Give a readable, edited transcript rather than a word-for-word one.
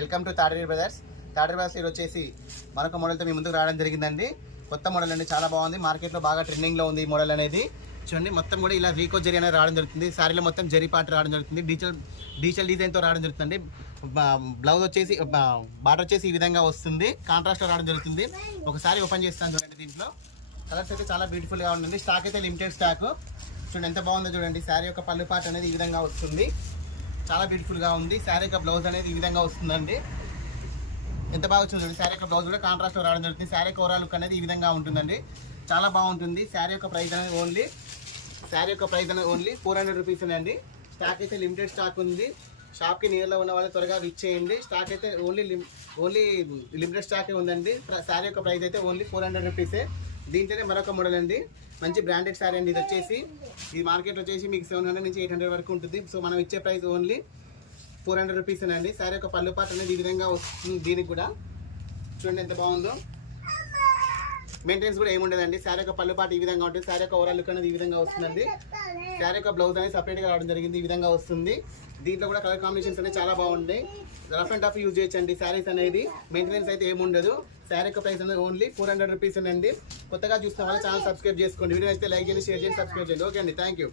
Welcome to Taderi brothers. Taderi brothers ఇది వచ్చేసి మరొక మోడల్తో మీ ముందుకు రావడం జరిగిందండి. కొత్త మోడల్ అండి, చాలా బాగుంది. మార్కెట్లో బాగా ట్రెండింగ్లో ఉంది ఈ మోడల్ అనేది. చూడండి, మొత్తం కూడా ఇలా రీకో జరీ అనేది రావడం జరుగుతుంది. శారీలో మొత్తం జరీ పార్ట్ రావడం జరుగుతుంది. డీటెయిల్ డిజైన్తో రావడం జరుగుతుంది. బ్లౌజ్ వచ్చేసి బార్డర్ వచ్చేసి ఈ విధంగా వస్తుంది. కాంట్రాస్ట్లో రావడం జరుగుతుంది. ఒకసారి ఓపెన్ చేస్తాను చూడండి. దీంట్లో కలర్స్ అయితే చాలా బ్యూటిఫుల్గా ఉంటుంది. స్టాక్ అయితే లిమిటెడ్ స్టాక్. చూడండి ఎంత బాగుందో చూడండి. శారీ యొక్క పళ్ళు పార్ట్ అనేది ఈ విధంగా వస్తుంది. చాలా బ్యూటిఫుల్గా ఉంది. శారీ యొక్క బ్లౌజ్ అనేది ఈ విధంగా వస్తుందండి. ఎంత బాగా వచ్చింది చూడండి. శారీ యొక్క బ్లౌజ్ కూడా కాంట్రాస్ట్లో రావడం జరుగుతుంది. శారీ యొక్క ఓవరాల్ లుక్ అనేది ఈ విధంగా ఉంటుందండి. చాలా బాగుంటుంది. శారీ యొక్క ప్రైస్ అనేది ఓన్లీ 400 రూపీస్ అండి. స్టాక్ అయితే లిమిటెడ్ స్టాక్ ఉంది. షాప్కి నియర్లో ఉన్న వాళ్ళు త్వరగా విచ్ చేయండి. స్టాక్ అయితే ఓన్లీ లిమిటెడ్ స్టాకే ఉందండి. శారీ యొక్క ప్రైస్ అయితే ఓన్లీ 400 రూపీసే. దీంట్లోనే మరొక మోడల్ అండి, మంచి బ్రాండెడ్ శారీ అండి. ఇది వచ్చేసి ఈ మార్కెట్ వచ్చేసి మీకు 700 నుంచి 800 వరకు ఉంటుంది. సో మనం ఇచ్చే ప్రైస్ ఓన్లీ 400 రూపీస్ అండి. శారీ యొక్క పళ్ళు పాట అనేది ఈ విధంగా వస్తుంది. దీనికి కూడా చూడండి ఎంత బాగుందో. మెయింటెనెన్స్ కూడా ఏముండదండి. శారీ యొక్క పళ్ళు పాట ఈ విధంగా ఉంటుంది. శారీ యొక్క ఓవరాల్ లుక్ అనేది ఈ విధంగా వస్తుందండి. శారీ యొక్క బ్లౌజ్ అనేది సపరేట్గా రావడం జరిగింది. ఈ విధంగా వస్తుంది. దీంట్లో కూడా కలర్ కాంబినేషన్స్ అనేది చాలా బాగుంటాయి. రఫ్ అండ్ టఫ్ యూజ్ చేయొచ్చండి. శారీస్ అనేది మెయింటెనెన్స్ అయితే ఏముండదు. శారీ యొక్క ప్రైస్ అనేది ఓన్లీ 400 రూపీస్ అండి. కొత్తగా చూస్తున్న వాళ్ళు ఛానల్ సబ్స్క్రైబ్ చేసుకోండి. వీడియో అయితే లైక్ చేయండి, షేర్ చేయండి, సబ్స్క్రైబ్ చేయండి. ఓకే అండి, థ్యాంక్ యూ.